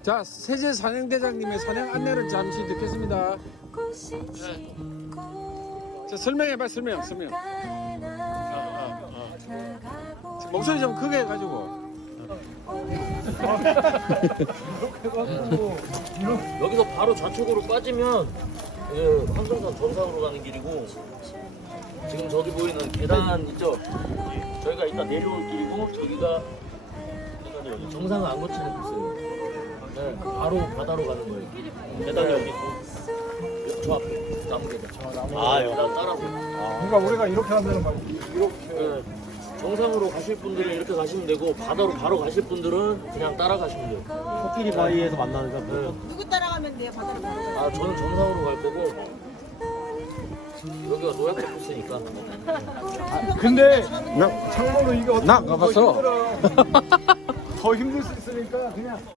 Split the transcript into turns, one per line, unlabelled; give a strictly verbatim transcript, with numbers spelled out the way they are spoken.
자, 세제 사냥대장님의 사냥 안내를 잠시 듣겠습니다. 자, 설명해봐, 설명, 설명. 목소리 좀 크게 해가지고.
여기서 바로 좌측으로 빠지면 예, 황성산 정상으로 가는 길이고, 지금 저기 보이는 계단 있죠? 저희가 이따 내려올 길이고, 저기가 계단이 여기 정상을 안 거치는 코스예요. 네, 바로 바다로 가는 거예요. 계단이 여기 있고, 저 앞에 나무 계단. 아, 여기다 따라서.
그러니까 우리가 이렇게 한다는 말이지. 이렇게.
네, 정상으로 가실 분들은 이렇게 가시면 되고, 바다로 바로 가실 분들은 그냥 따라가시면 돼요.
코끼리 바위에서 만나는 거.
네.
누구 따라가면 돼요? 바다로 바로 가요?
아, 저는 정상으로 갈 거고, 여기가 노약자 코스니까.
근데
나,
창모는 이게 어떻게
나
보면
가봤어.
더 힘들어. 더 힘들 수 있으니까 그냥.